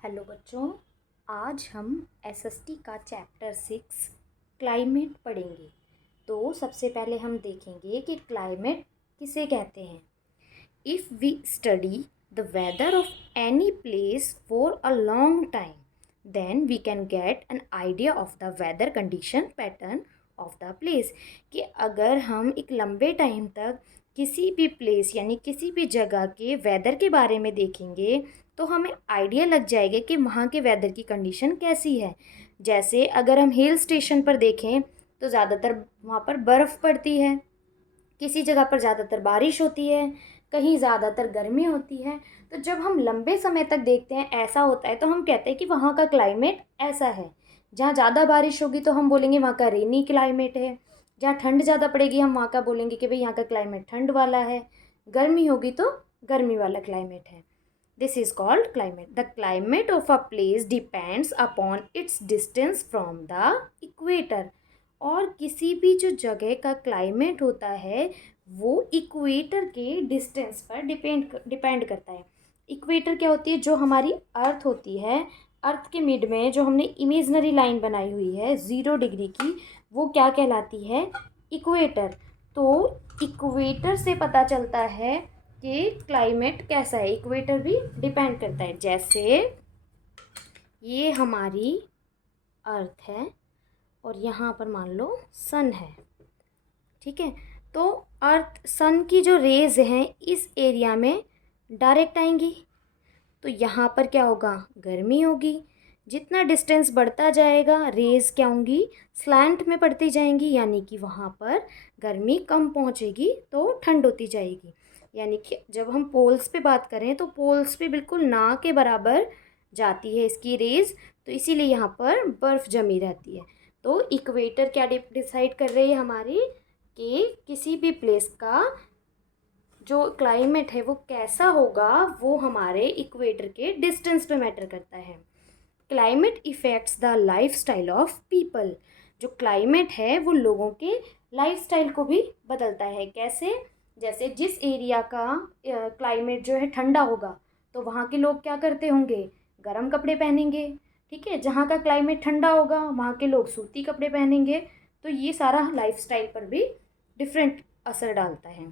Hello बच्चों, आज हम एसएसटी का चैप्टर 6 क्लाइमेट पढ़ेंगे। तो सबसे पहले हम देखेंगे कि क्लाइमेट किसे कहते हैं। If we study the weather of any place for a long time then we can get an idea of the weather condition pattern of the place. कि अगर हम एक लंबे टाइम तक किसी भी प्लेस यानी किसी भी जगह के वेदर के बारे में देखेंगे तो हमें आइडिया लग जाएगा कि वहाँ के वेदर की कंडीशन कैसी है। जैसे अगर हम हिल स्टेशन पर देखें तो ज़्यादातर वहाँ पर बर्फ़ पड़ती है, किसी जगह पर ज़्यादातर बारिश होती है, कहीं ज़्यादातर गर्मी होती है। तो जब हम लंबे समय तक देखते हैं ऐसा होता है तो हम कहते हैं कि वहाँ का क्लाइमेट ऐसा है। जहाँ ज़्यादा बारिश होगी तो हम बोलेंगे वहाँ का रेनी क्लाइमेट है। जहाँ ठंड ज़्यादा पड़ेगी हम वहाँ का बोलेंगे कि भाई यहाँ का क्लाइमेट ठंड वाला है। गर्मी होगी तो गर्मी वाला क्लाइमेट है। This is called climate. The climate of a place depends upon its distance from the equator. और किसी भी जो जगह का क्लाइमेट होता है वो इक्वेटर के डिस्टेंस पर डिपेंड करता है। इक्वेटर क्या होती है? जो हमारी अर्थ होती है, अर्थ के मिड में जो हमने इमेजनरी लाइन बनाई हुई है 0 डिग्री की, वो क्या कहलाती है? इक्वेटर। तो इक्वेटर से पता चलता है कि क्लाइमेट कैसा है। इक्वेटर भी डिपेंड करता है। जैसे ये हमारी अर्थ है और यहाँ पर मान लो सन है, ठीक है। तो अर्थ सन की जो रेज हैं इस एरिया में डायरेक्ट आएंगी, तो यहाँ पर क्या होगा? गर्मी होगी। जितना डिस्टेंस बढ़ता जाएगा रेज क्या होंगी? स्लैंट में पड़ती जाएंगी, यानी कि वहाँ पर गर्मी कम पहुँचेगी तो ठंड होती जाएगी। यानी कि जब हम पोल्स पे बात करें तो पोल्स पे बिल्कुल ना के बराबर जाती है इसकी रेज, तो इसीलिए यहाँ पर बर्फ़ जमी रहती है। तो इक्वेटर क्या डिसाइड कर रही है हमारी कि किसी भी प्लेस का जो क्लाइमेट है वो कैसा होगा, वो हमारे इक्वेटर के डिस्टेंस पे मैटर करता है। Climate effects the life style of people. जो क्लाइमेट है वो लोगों के लाइफ स्टाइल को भी बदलता है। कैसे? जैसे जिस एरिया का क्लाइमेट जो है ठंडा होगा तो वहाँ के लोग क्या करते होंगे? गर्म कपड़े पहनेंगे, ठीक है। जहाँ का क्लाइमेट ठंडा होगा वहाँ के लोग सूती कपड़े पहनेंगे। तो ये सारा लाइफ स्टाइल पर भी डिफरेंट असर डालता है।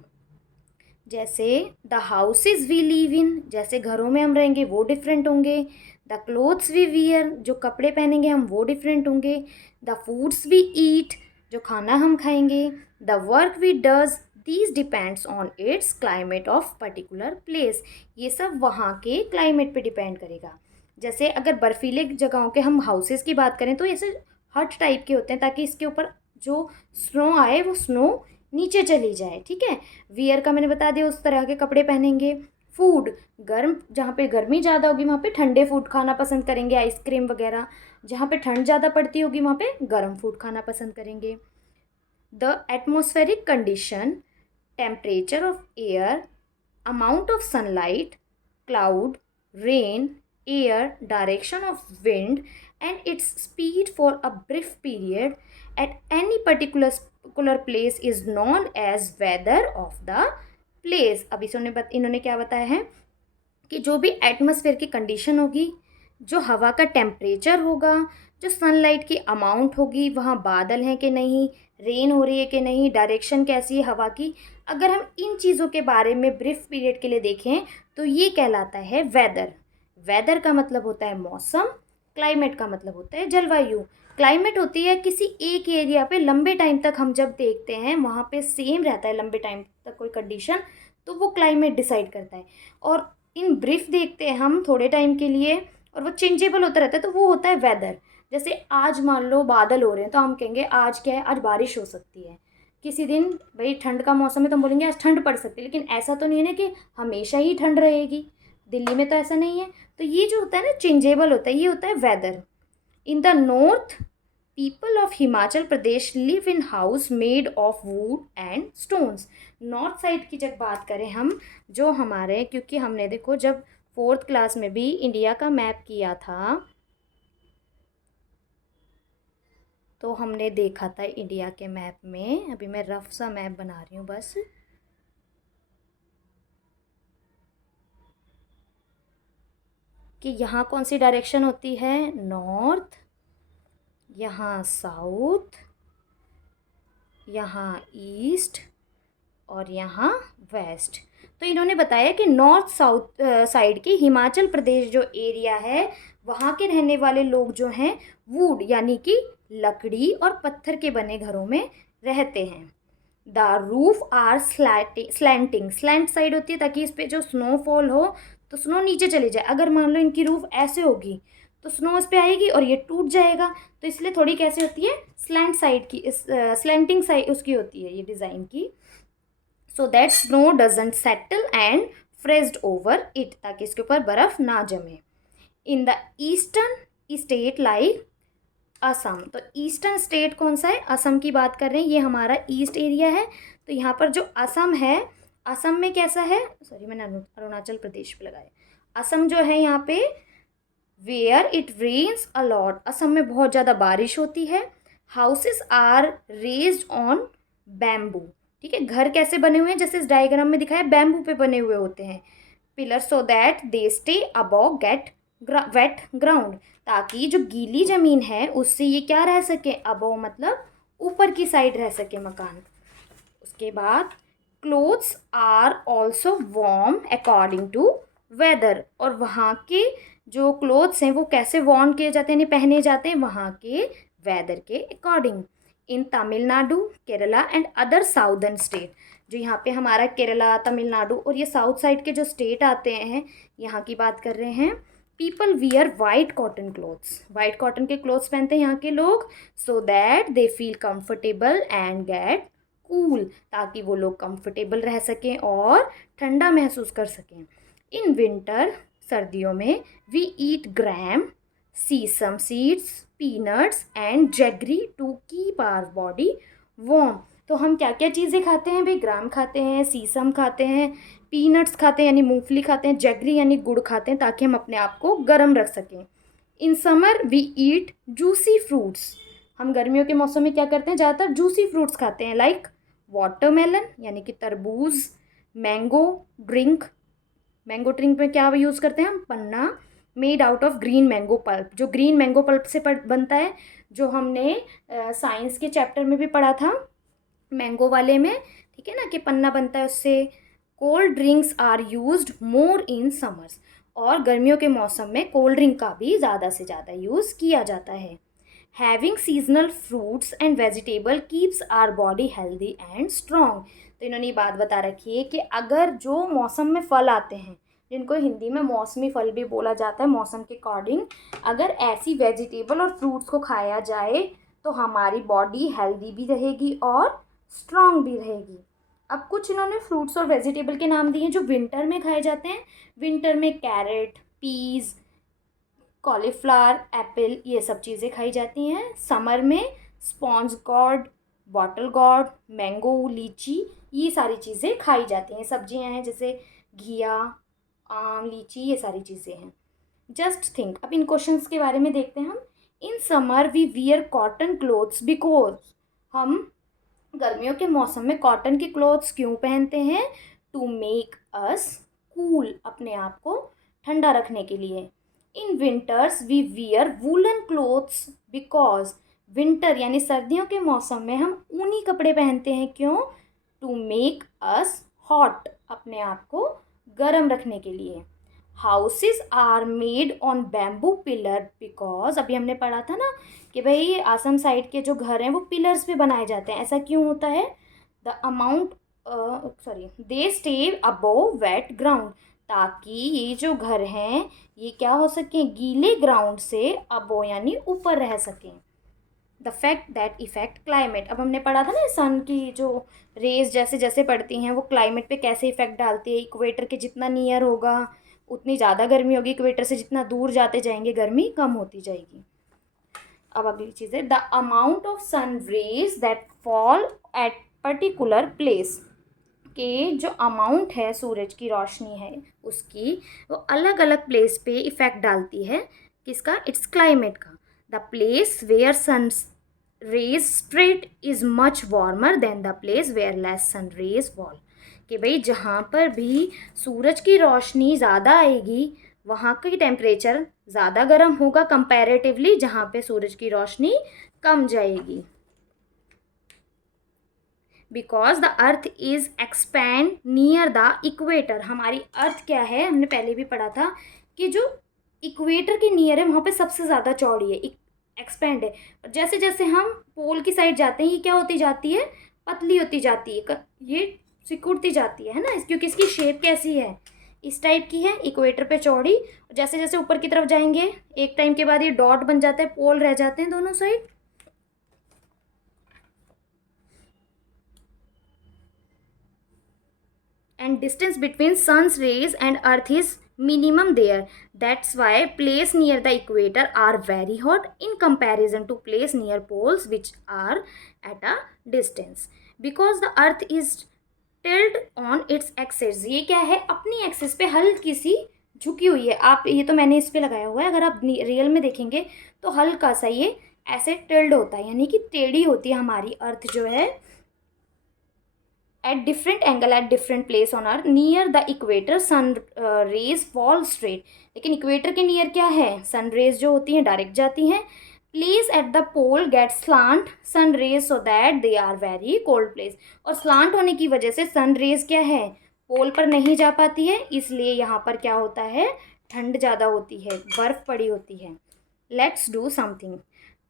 जैसे the houses we live in, जैसे घरों में हम रहेंगे वो डिफरेंट होंगे। द क्लोथ्स वी वियर, जो कपड़े पहनेंगे हम वो डिफरेंट होंगे। द फूड्स वी ईट, जो खाना हम खाएंगे। The work we does, these depends on its climate of particular place. ये सब वहाँ के क्लाइमेट पे डिपेंड करेगा। जैसे अगर बर्फीले जगहों के हम हाउसेस की बात करें तो ऐसे हट टाइप के होते हैं ताकि इसके ऊपर जो स्नो आए वो स्नो नीचे चली जाए, ठीक है। वियर का मैंने बता दिया, उस तरह के कपड़े पहनेंगे। फूड, गर्म जहाँ पे गर्मी ज़्यादा होगी वहाँ पे ठंडे फूड खाना पसंद करेंगे, आइसक्रीम वगैरह। जहाँ पे ठंड ज़्यादा पड़ती होगी वहाँ पे गर्म फूड खाना पसंद करेंगे। The atmospheric condition, temperature of air, amount of sunlight, cloud, rain, air, direction of wind and its speed for a brief period at any particular place is known as weather of the place। अब इन्होंने क्या बताया है कि जो भी atmosphere की condition होगी, जो हवा का टेम्परेचर होगा, जो सनलाइट की अमाउंट होगी, वहाँ बादल हैं कि नहीं, रेन हो रही है कि नहीं, डायरेक्शन कैसी है हवा की, अगर हम इन चीज़ों के बारे में ब्रीफ पीरियड के लिए देखें तो ये कहलाता है वेदर। वेदर का मतलब होता है मौसम, क्लाइमेट का मतलब होता है जलवायु। क्लाइमेट होती है किसी एक एरिया पे लंबे टाइम तक हम जब देखते हैं वहाँ पे सेम रहता है लंबे टाइम तक कोई कंडीशन, तो वो क्लाइमेट डिसाइड करता है। और इन ब्रीफ देखते हैं हम थोड़े टाइम के लिए और वो चेंजेबल होता रहता है, तो वो होता है वेदर। जैसे आज मान लो बादल हो रहे हैं तो हम कहेंगे आज क्या है, आज बारिश हो सकती है। किसी दिन भाई ठंड का मौसम है तो हम बोलेंगे आज ठंड पड़ सकती है, लेकिन ऐसा तो नहीं है ना कि हमेशा ही ठंड रहेगी। दिल्ली में तो ऐसा नहीं है। तो ये जो होता है ना चेंजेबल होता है, ये होता है weather. In the north people of Himachal Pradesh live in house made of wood and stones. North side की जब बात करें हम, जो हमारे, क्योंकि हमने देखो जब 4th क्लास में भी इंडिया का मैप किया था तो हमने देखा था इंडिया के मैप में, अभी मैं रफ सा मैप बना रही हूँ बस। कि यहाँ कौन सी डायरेक्शन होती है, नॉर्थ, यहाँ साउथ, यहाँ ईस्ट और यहाँ वेस्ट। तो इन्होंने बताया कि नॉर्थ साउथ साइड की हिमाचल प्रदेश जो एरिया है वहाँ के रहने वाले लोग जो हैं वुड यानी कि लकड़ी और पत्थर के बने घरों में रहते हैं। The roof are slanting, slant side होती है ताकि इस पर जो स्नोफॉल हो तो स्नो नीचे चली जाए। अगर मान लो इनकी रूफ ऐसे होगी तो स्नो इस पर आएगी और ये टूट जाएगा, तो इसलिए थोड़ी कैसे होती है, स्लैंट साइड की, स्लैंटिंग साइड उसकी होती है ये डिज़ाइन की। So that snow doesn't settle and freezed over it, ताकि इसके ऊपर बर्फ़ ना जमे। In the eastern state like Assam, तो ईस्टर्न स्टेट कौन सा है, असम की बात कर रहे हैं, ये हमारा ईस्ट एरिया है। तो यहाँ पर जो असम है, असम में कैसा है, सॉरी मैंने अरुणाचल प्रदेश पे लगाया, असम जो है यहाँ पे where it rains a lot, Assam में बहुत ज़्यादा बारिश होती है। Houses are raised on bamboo, ठीक है, घर कैसे बने हुए हैं, जैसे इस डायग्राम में दिखाया बैम्बू पे बने हुए होते हैं pillar, so that they stay above get wet ground, ताकि जो गीली ज़मीन है उससे ये क्या रह सके, अबव मतलब ऊपर की साइड रह सके मकान। उसके बाद clothes are also warm according to weather, और वहाँ के जो क्लोथ्स हैं वो कैसे वार्म किए जाते हैं, पहने जाते हैं वहाँ के वेदर के according. In Tamil Nadu, Kerala and other southern state, जो यहाँ पे हमारा केरला, तमिलनाडु और ये साउथ साइड के जो स्टेट आते हैं यहाँ की बात कर रहे हैं, people wear white cotton clothes, white cotton के क्लोथ्स पहनते हैं यहाँ के लोग, so that they feel comfortable and get cool, ताकि वो लोग कंफर्टेबल रह सकें और ठंडा महसूस कर सकें। इन विंटर, सर्दियों में, we eat gram, sesame seeds, peanuts and jaggery to keep our body warm. तो हम क्या क्या चीज़ें खाते हैं भाई, ग्राम खाते हैं, सीसम खाते हैं, पीनट्स खाते हैं यानी मूंगफली खाते हैं, जैगरी यानी गुड़ खाते हैं ताकि हम अपने आप को गर्म रख सकें। In summer we eat juicy fruits, हम गर्मियों के मौसम में क्या करते हैं, ज़्यादातर जूसी फ्रूट्स खाते हैं, लाइक वाटरमेलन यानी कि तरबूज, मैंगो ड्रिंक, मैंगो ड्रिंक में क्या यूज़ करते हैं हम, panna, made out of green mango pulp, जो ग्रीन मैंगो पल्प से बनता है, जो हमने साइंस के चैप्टर में भी पढ़ा था मैंगो वाले में, ठीक है ना, कि पन्ना बनता है उससे। Cold drinks are used more in summers, और गर्मियों के मौसम में कोल्ड ड्रिंक का भी ज़्यादा से ज़्यादा यूज़ किया जाता है। Having seasonal fruits and vegetable keeps our body healthy and strong, तो इन्होंने ये बात बता रखी है कि अगर जो मौसम में फल आते हैं, जिनको हिंदी में मौसमी फल भी बोला जाता है, मौसम के अकॉर्डिंग अगर ऐसी वेजिटेबल और फ्रूट्स को खाया जाए तो हमारी बॉडी हेल्दी भी रहेगी और स्ट्रॉन्ग भी रहेगी। अब कुछ इन्होंने फ्रूट्स और वेजिटेबल के नाम दिए जो विंटर में खाए जाते हैं। विंटर में कैरेट, पीज़, कॉलीफ्लावर, एप्पल, ये सब चीज़ें खाई जाती हैं। समर में sponge gourd, bottle gourd, mango, लीची, ये सारी चीज़ें खाई जाती हैं। सब्जियां हैं जैसे घिया, आम, लीची, ये सारी चीज़ें हैं। जस्ट थिंक, अब इन क्वेश्चंस के बारे में देखते हैं हम। In summer we wear cotton clothes because, हम गर्मियों के मौसम में कॉटन के क्लोथ्स क्यों पहनते हैं, टू मेक अस कूल, अपने आप को ठंडा रखने के लिए। In winters we wear woollen clothes because, winter यानी सर्दियों के मौसम में हम ऊनी कपड़े पहनते हैं, क्यों, टू मेक अस हॉट, अपने आप को गर्म रखने के लिए। Houses are made on bamboo pillar because, अभी हमने पढ़ा था ना कि भाई आसम साइड के जो घर हैं वो पिलर्स पे बनाए जाते हैं, ऐसा क्यों होता है, the amount they stay above wet ground, ताकि ये जो घर हैं ये क्या हो सकें, गीले ग्राउंड से अबो यानी ऊपर रह सकें। The fact that effect climate, अब हमने पढ़ा था ना सन की जो रेज जैसे जैसे पड़ती हैं वो क्लाइमेट पे कैसे इफेक्ट डालती है। इक्वेटर के जितना नियर होगा उतनी ज़्यादा गर्मी होगी, इक्वेटर से जितना दूर जाते जाएंगे गर्मी कम होती जाएगी। अब अगली चीज़ है the amount of sun rays that fall at particular place, के जो अमाउंट है सूरज की रोशनी है उसकी वो अलग अलग प्लेस पे इफ़ेक्ट डालती है, किसका, इट्स क्लाइमेट का। The place where sun rays straight is much warmer than the place where less sun rays fall, कि भाई जहाँ पर भी सूरज की रोशनी ज़्यादा आएगी वहाँ की टेम्परेचर ज़्यादा गर्म होगा कंपैरेटिवली जहाँ पे सूरज की रोशनी कम जाएगी। Because the earth is expand near the equator. हमारी अर्थ क्या है, हमने पहले भी पढ़ा था कि जो इक्वेटर के नियर है वहाँ पे सबसे ज़्यादा चौड़ी है, एक्सपैंड है। और जैसे जैसे हम पोल की साइड जाते हैं ये क्या होती जाती है, पतली होती जाती है, ये सिकुड़ती जाती है ना, क्योंकि इसकी शेप कैसी है, इस टाइप की है, इक्वेटर पे चौड़ी। जैसे जैसे ऊपर की तरफ जाएंगे एक टाइम के बाद ये डॉट बन जाता है, पोल रह जाते हैं दोनों side. And distance between sun's rays and earth is minimum there. That's why place near the equator are very hot in comparison to place near poles which are at a distance. Because the earth is tilt on its axis. ये क्या है, अपनी axis पे हल्की सी झुकी हुई है। आप ये तो मैंने इस पे लगाया हुआ है, अगर आप रियल में देखेंगे तो हल्का सा ये ऐसे टिल्ड होता है, यानी कि टेढ़ी होती है हमारी अर्थ जो है, at different angle at different place on earth. Near the equator sun rays fall straight. लेकिन इक्वेटर के नियर क्या है, सन रेज जो होती हैं डायरेक्ट जाती हैं। Place at the pole get slant sun rays so that they are very cold place. और स्लांट होने की वजह से सन रेज क्या है, पोल पर नहीं जा पाती है, इसलिए यहाँ पर क्या होता है, ठंड ज़्यादा होती है, बर्फ़ पड़ी होती है। Let's do something.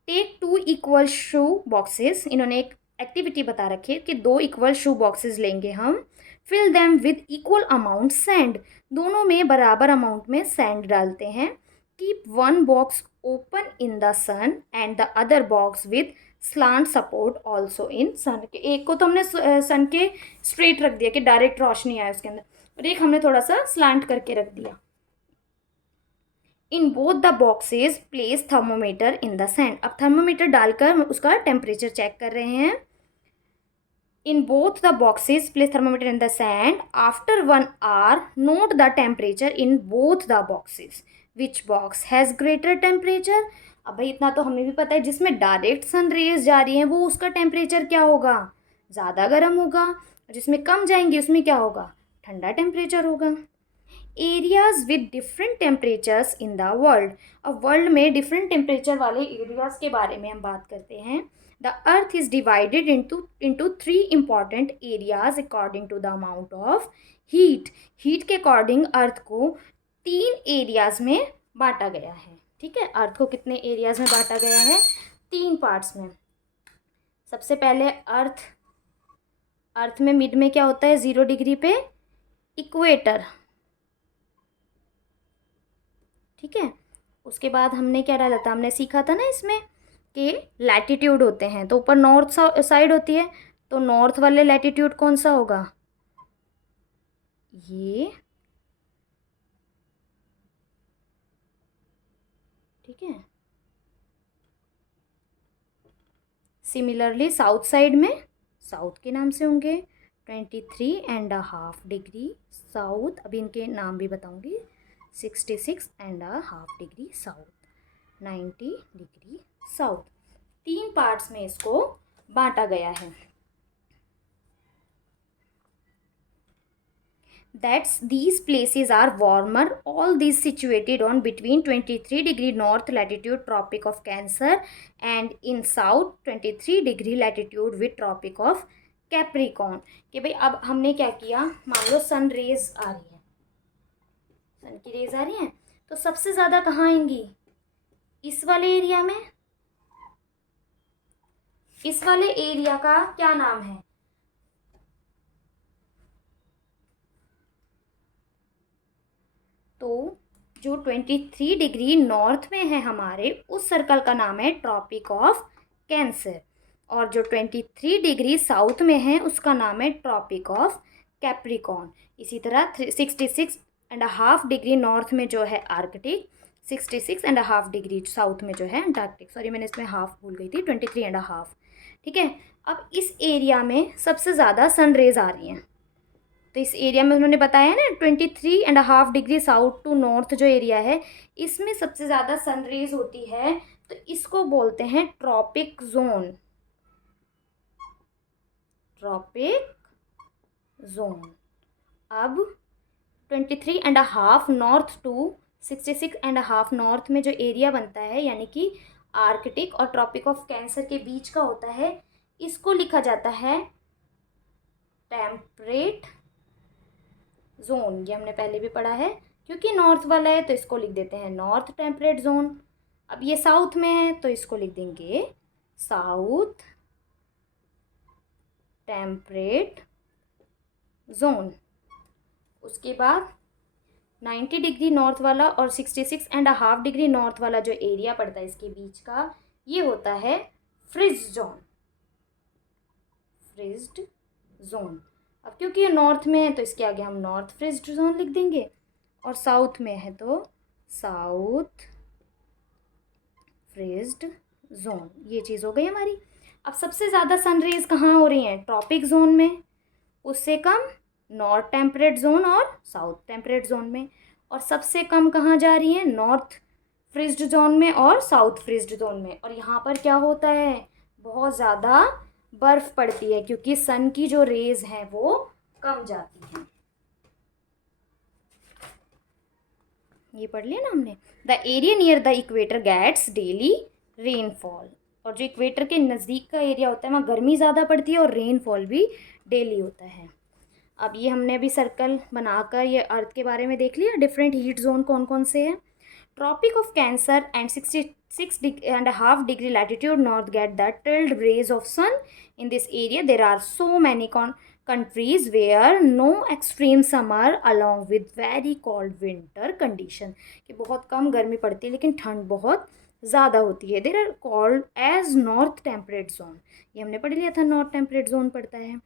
Take 2 equal shoe boxes. इन्होंने एक एक्टिविटी बता रखी है कि 2 इक्वल शू बॉक्सेस लेंगे हम। Fill them with equal amount sand. दोनों में बराबर अमाउंट में सैंड डालते हैं। Keep one box open in the sun and the other box with slant support also in sun. के एक को तो हमने सन के स्ट्रेट रख दिया कि डायरेक्ट रोशनी आए उसके अंदर, और एक हमने थोड़ा सा स्लांट करके रख दिया। In both the boxes place thermometer in the sand. अब थर्मोमीटर डालकर उसका टेम्परेचर चेक कर रहे हैं। In both the boxes, place thermometer in the sand. After 1 hour, note the temperature in both the boxes. Which box has greater temperature? अब भाई इतना तो हमें भी पता है, जिसमें डायरेक्ट सन रेज जा रही हैं वो उसका टेम्परेचर क्या होगा, ज़्यादा गर्म होगा। जिसमें कम जाएंगे उसमें क्या होगा, ठंडा टेम्परेचर होगा। Areas with different temperatures in the world. अब वर्ल्ड में डिफरेंट टेम्परेचर वाले एरियाज के बारे में हम बात करते हैं। The earth is divided into 3 important areas according to the amount of heat. Heat के अकॉर्डिंग अर्थ को 3 एरियाज में बांटा गया है। ठीक है, अर्थ को कितने एरियाज में बांटा गया है, 3 पार्ट्स में। सबसे पहले अर्थ में मिड में क्या होता है, 0 डिग्री पे इक्वेटर। ठीक है, उसके बाद हमने क्या डाला था, हमने सीखा था ना इसमें कि लैटिट्यूड होते हैं, तो ऊपर नॉर्थ साइड होती है, तो नॉर्थ वाले लैटिट्यूड कौन सा होगा, ये। ठीक है, सिमिलरली साउथ साइड में साउथ के नाम से होंगे 23.5 डिग्री साउथ। अभी इनके नाम भी बताऊंगी। 66.5 degree south, 90 degree south. 3 parts में इसको बांटा गया है। That's these places are warmer. All these situated on between 23 degree north latitude tropic of Cancer and in south 23 degree latitude with tropic of Capricorn. कि भाई अब हमने क्या किया, मान लो सन रेज आ रही है, सन की रेज आ रही हैं, तो सबसे ज़्यादा कहाँ आएंगी, इस वाले एरिया में। इस वाले एरिया का क्या नाम है, तो जो 23 डिग्री नॉर्थ में है हमारे, उस सर्कल का नाम है ट्रॉपिक ऑफ कैंसर, और जो 23 डिग्री साउथ में है उसका नाम है ट्रॉपिक ऑफ कैप्रिकॉर्न। इसी तरह 66.5 डिग्री नॉर्थ में जो है आर्कटिक, 66.5 डिग्री साउथ में जो है अंटार्कटिक। सॉरी मैंने इसमें हाफ भूल गई थी, 23.5। ठीक है, अब इस एरिया में सबसे ज़्यादा सन रेज आ रही हैं, तो इस एरिया में उन्होंने बताया ना 23.5 डिग्री साउथ टू नॉर्थ जो एरिया है, इसमें सबसे ज़्यादा सनरेज होती है, तो इसको बोलते हैं ट्रॉपिक जोन। Tropic zone. अब 23.5 नॉर्थ टू 66.5 नॉर्थ में जो एरिया बनता है, यानी कि आर्कटिक और ट्रॉपिक ऑफ कैंसर के बीच का होता है, इसको लिखा जाता है टेम्परेट जोन। ये हमने पहले भी पढ़ा है, क्योंकि नॉर्थ वाला है तो इसको लिख देते हैं नॉर्थ टेम्परेट जोन। अब ये साउथ में है तो इसको लिख देंगे साउथ टेम्परेट जोन। उसके बाद 90 डिग्री नॉर्थ वाला और 66.5 डिग्री नॉर्थ वाला जो एरिया पड़ता है इसके बीच का, ये होता है फ्रिज जोन। फ्रिज्ड जोन। अब क्योंकि ये नॉर्थ में है तो इसके आगे हम नॉर्थ फ्रिज्ड जोन लिख देंगे, और साउथ में है तो साउथ फ्रिज्ड जोन। ये चीज़ हो गई हमारी। अब सबसे ज़्यादा सन रेज कहाँ हो रही हैं? ट्रॉपिक जोन में, उससे कम नॉर्थ टेम्परेट जोन और साउथ टेम्परेट जोन में, और सबसे कम कहाँ जा रही हैं? नॉर्थ फ्रिज्ड जोन में और साउथ फ्रिज्ड जोन में। और यहाँ पर क्या होता है? बहुत ज़्यादा बर्फ़ पड़ती है, क्योंकि सन की जो रेज हैं वो कम जाती हैं। ये पढ़ लिया ना हमने। The area near the equator gets daily rainfall. और जो इक्वेटर के नज़दीक का एरिया होता है वहाँ गर्मी ज़्यादा पड़ती है और रेनफॉल भी डेली होता है। अब ये हमने अभी सर्कल बनाकर ये अर्थ के बारे में देख लिया, डिफरेंट हीट जोन कौन कौन से हैं। Tropic of cancer and 66.5 degree latitude north get the tilted rays of sun. In this area there are so many countries where no extreme summer along with very cold winter condition, कि बहुत कम गर्मी पड़ती है लेकिन ठंड बहुत ज़्यादा होती है। There are called as north temperate zone. ये हमने पढ़ लिया था, नॉर्थ टेम्परेट जोन पड़ता है।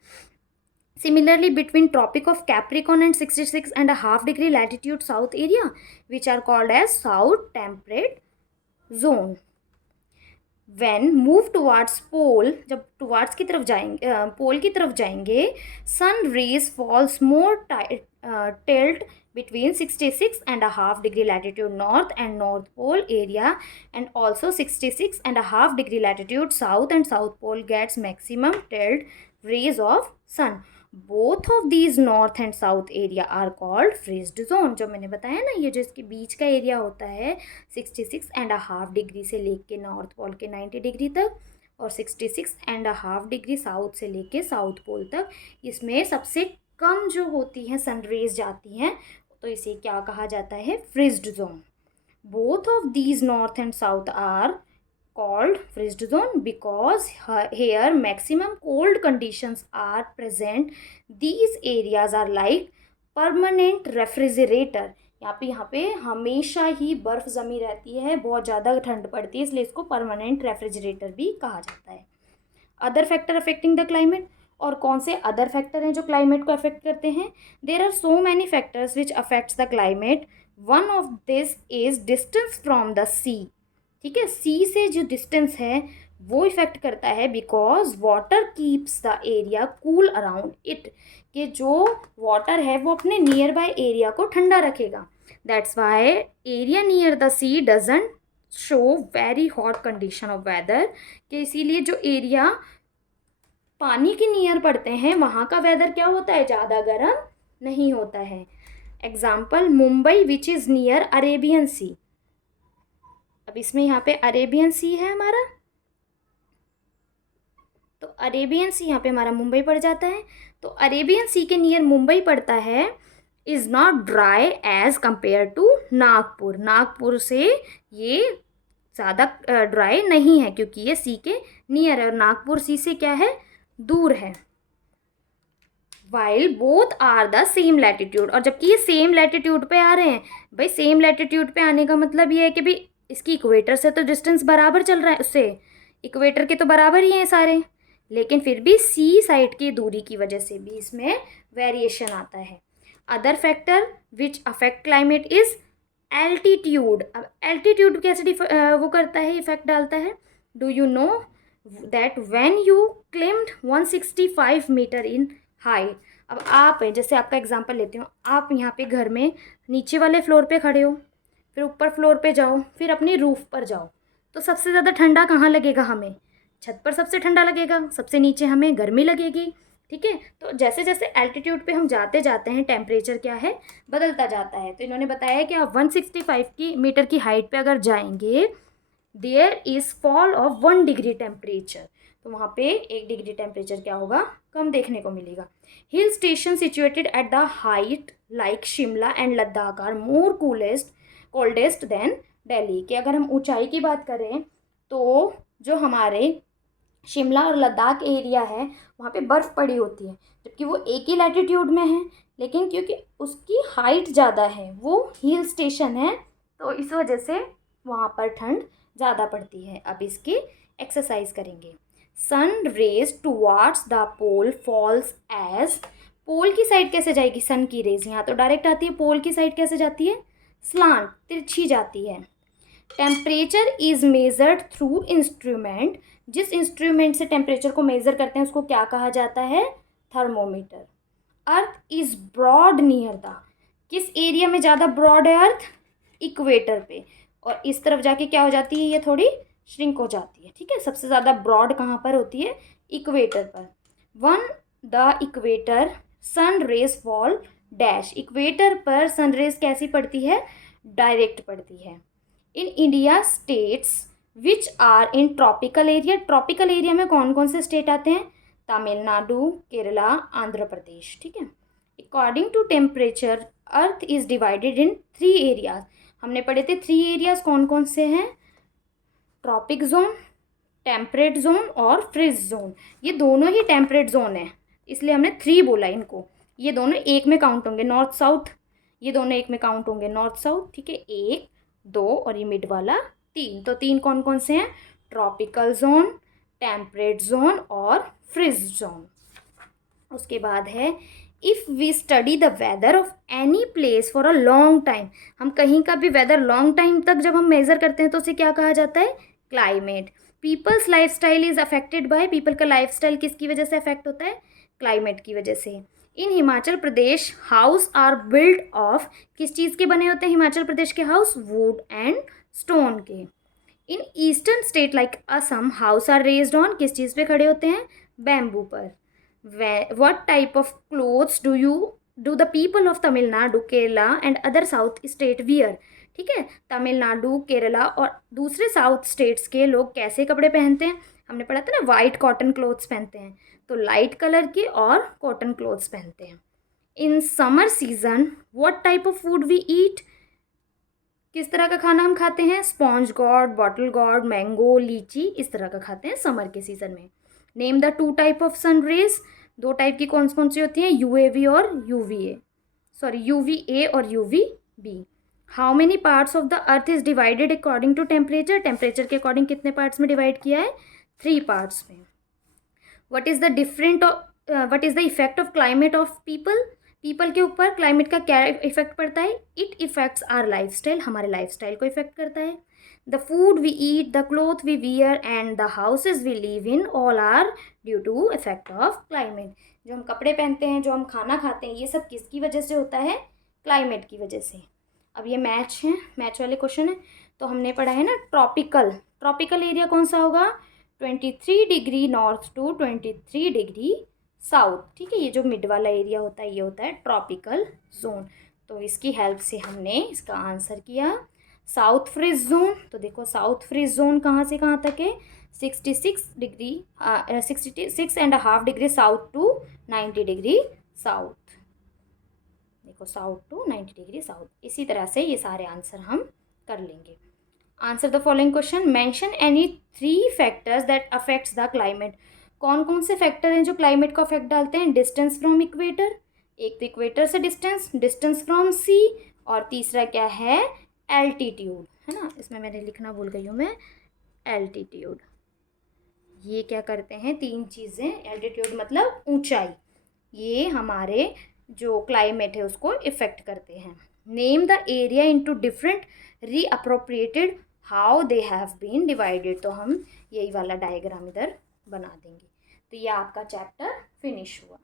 Similarly, between Tropic of Capricorn and 66.5 degree latitude south area, which are called as South Temperate Zone. When move towards pole, जब towards की तरफ जाएंगे, पोल की तरफ जाएंगे, sun rays falls more tilt between 66.5 degree latitude north and north pole area, and also 66.5 degree latitude south and south pole gets maximum tilt rays of sun. Both of these north and south area are called frigid zone. जो मैंने बताया ना, ये जो इसके बीच का area होता है 66.5 डिग्री से लेके नॉर्थ पोल के 90 डिग्री तक, और 66.5 डिग्री साउथ से लेके साउथ पोल तक, इसमें सबसे कम जो होती हैं सनरेज जाती हैं, तो इसे क्या कहा जाता है? Frigid zone. Both of these north and south are called frizzed zone because here maximum cold conditions are present. These areas are like permanent refrigerator. यहाँ पे हमेशा ही बर्फ़ जमी रहती है, बहुत ज़्यादा ठंड पड़ती है, इसलिए इसको परमानेंट रेफ्रिजरेटर भी कहा जाता है। Other factor affecting the climate. और कौन से अदर फैक्टर हैं जो क्लाइमेट को अफेक्ट करते हैं? There are so many factors which affects the climate. One of this is distance from the sea. ठीक है, सी से जो डिस्टेंस है वो इफेक्ट करता है, because water keeps the area cool around it, कि जो वाटर है वो अपने नियर बाय एरिया को ठंडा रखेगा। That's why area near the sea doesn't show very hot condition of weather, कि इसीलिए जो एरिया पानी के नियर पड़ते हैं वहाँ का वेदर क्या होता है? ज़्यादा गर्म नहीं होता है। Example, Mumbai which is near Arabian sea. अब इसमें यहाँ पे अरेबियन सी है हमारा, तो अरेबियन सी यहाँ पे हमारा मुंबई पड़ जाता है। तो अरेबियन सी के नियर मुंबई पड़ता है, is not dry as compare to Nagpur. Nagpur से ये ज़्यादा ड्राई नहीं है, क्योंकि ये सी के नियर है, और नागपुर सी से क्या है? दूर है। While both are the same latitude. और जबकि ये सेम लैटिट्यूड पे आ रहे हैं, भाई सेम लैटिट्यूड पे आने का मतलब ये है कि भाई इसकी इक्वेटर से तो डिस्टेंस बराबर चल रहा है, उससे इक्वेटर के तो बराबर ही हैं सारे, लेकिन फिर भी सी साइड की दूरी की वजह से भी इसमें वेरिएशन आता है। Other factor which affect climate is altitude. अब एल्टीट्यूड कैसे वो करता है, इफेक्ट डालता है? Do you know that when you climbed 165 metre in height. अब आप, जैसे आपका एग्जांपल लेती हूँ, आप यहाँ पे घर में नीचे वाले फ्लोर पे खड़े हो, फिर ऊपर फ्लोर पे जाओ, फिर अपनी रूफ़ पर जाओ, तो सबसे ज़्यादा ठंडा कहाँ लगेगा हमें? छत पर सबसे ठंडा लगेगा, सबसे नीचे हमें गर्मी लगेगी। ठीक है। तो जैसे जैसे एल्टीट्यूड पे हम जाते जाते हैं टेम्परेचर क्या है, बदलता जाता है। तो इन्होंने बताया कि आप 165 की मीटर की हाइट पे अगर जाएंगे, there is fall of 1 degree temperature, तो वहाँ पे 1 डिग्री टेम्परेचर क्या होगा, कम देखने को मिलेगा। Hill station situated at the height like Shimla and Ladakh are more coldest than Delhi, कि अगर हम ऊंचाई की बात करें तो जो हमारे शिमला और लद्दाख एरिया है वहाँ पे बर्फ़ पड़ी होती है, जबकि वो एक ही लैटिट्यूड में है, लेकिन क्योंकि उसकी हाइट ज़्यादा है, वो हिल स्टेशन है, तो इस वजह से वहाँ पर ठंड ज़्यादा पड़ती है। अब इसकी एक्सरसाइज करेंगे। Sun rays towards the pole falls edge, pole की साइड कैसे जाएगी सन की रेज, यहाँ तो डायरेक्ट आती है, पोल की साइड कैसे जाती है, स्लांट, तिरछी जाती है। Temperature is measured through instrument, जिस इंस्ट्रूमेंट से टेम्परेचर को मेज़र करते हैं उसको क्या कहा जाता है, thermometer. Earth is broad near the, किस एरिया में ज़्यादा ब्रॉड है अर्थ, इक्वेटर पे, और इस तरफ जाके क्या हो जाती है, ये थोड़ी श्रिंक हो जाती है, ठीक है। सबसे ज़्यादा ब्रॉड कहाँ पर होती है, इक्वेटर पर। On the equator sun rays fall dash, equator पर सन रेज कैसी पड़ती है, डायरेक्ट पड़ती है। In India states which are in tropical area, tropical area में कौन कौन से स्टेट आते हैं, तमिलनाडु, केरला, आंध्र प्रदेश, ठीक है। According to temperature earth is divided in 3 areas, हमने पढ़े थे 3 एरियाज कौन कौन से हैं, ट्रॉपिक जोन, टेम्परेट जोन और फ्रिज जोन। ये दोनों ही टेम्परेट जोन है, इसलिए हमने 3 बोला इनको, ये दोनों एक में काउंट होंगे, नॉर्थ साउथ, ये दोनों एक में काउंट होंगे, नॉर्थ साउथ, ठीक है, 1 2 और ये मिड वाला 3। तो 3 कौन कौन से हैं, ट्रॉपिकल जोन, टेम्परेट जोन और फ्रिज जोन। उसके बाद है if we study the weather of any place for a long time, हम कहीं का भी वेदर लॉन्ग टाइम तक जब हम मेज़र करते हैं तो उसे क्या कहा जाता है, climate. People's life style is affected by, people का लाइफ स्टाइल किसकी वजह से अफेक्ट होता है, क्लाइमेट की वजह से। इन Himachal Pradesh house are build of, किस चीज़ के बने होते हैं हिमाचल प्रदेश के हाउस, वुड एंड स्टोन के। In eastern state like Assam house are raised on, किस चीज़ पे खड़े होते हैं, बैम्बू पर। What type of clothes do the people of Tamil Nadu, Kerala and other south state wear, ठीक है। तमिलनाडु, केरला और दूसरे साउथ स्टेट्स के लोग कैसे कपड़े पहनते हैं, हमने पढ़ा था ना, वाइट कॉटन क्लोथ्स पहनते हैं, तो लाइट कलर के और कॉटन क्लोथ्स पहनते हैं। In summer season what type of food we eat, किस तरह का खाना हम खाते हैं, sponge gourd, bottle gourd, mango, lychee, इस तरह का खाते हैं समर के सीजन में। Name the 2 type of sun rays, 2 type की कौन कौन सी होती हैं, यूएवी और यूवीए, सॉरी यूवीए और UVB. How many parts of the earth is divided according to temperature, temperature के अकॉर्डिंग कितने पार्ट्स में डिवाइड किया है, 3 पार्ट्स में। What is the effect of climate of people, people के ऊपर क्लाइमेट का क्या इफेक्ट पड़ता है, it affects our life style, हमारे लाइफ स्टाइल को इफेक्ट करता है। The food we eat, the cloth we wear and the houses we live in all are due to effect of climate, जो हम कपड़े पहनते हैं, जो हम खाना खाते हैं, ये सब किसकी वजह से होता है, क्लाइमेट की वजह से। अब ये मैच है, मैच वाले क्वेश्चन है। तो हमने पढ़ा है ना ट्रॉपिकल, ट्रॉपिकल एरिया कौन सा होगा, 23 degree north to 23 degree south, ठीक है। ये जो मिड वाला एरिया होता है ये होता है ट्रॉपिकल जोन। तो इसकी हेल्प से हमने इसका आंसर किया। साउथ फ्रीज जोन, तो देखो साउथ फ्रीज जोन कहाँ से कहाँ तक है, 66 degree 66.5 degree south to 90 degree south, देखो साउथ टू 90 डिग्री साउथ। इसी तरह से ये सारे आंसर हम कर लेंगे। Answer the following question, mention any 3 factors that affects the climate, कौन कौन से फैक्टर हैं जो क्लाइमेट को अफेक्ट डालते हैं, डिस्टेंस फ्रॉम इक्वेटर, एक तो इक्वेटर से डिस्टेंस, डिस्टेंस फ्रॉम सी, और तीसरा क्या है, एल्टीट्यूड, है ना, इसमें मैंने लिखना भूल गई हूँ मैं, एल्टीट्यूड। ये क्या करते हैं, 3 चीज़ें, एल्टीट्यूड मतलब ऊंचाई, ये हमारे जो क्लाइमेट है उसको इफेक्ट करते हैं। Name the area into different reappropriated how they have been divided, तो हम यही वाला डायग्राम इधर बना देंगे। तो ये आपका चैप्टर फिनिश हुआ।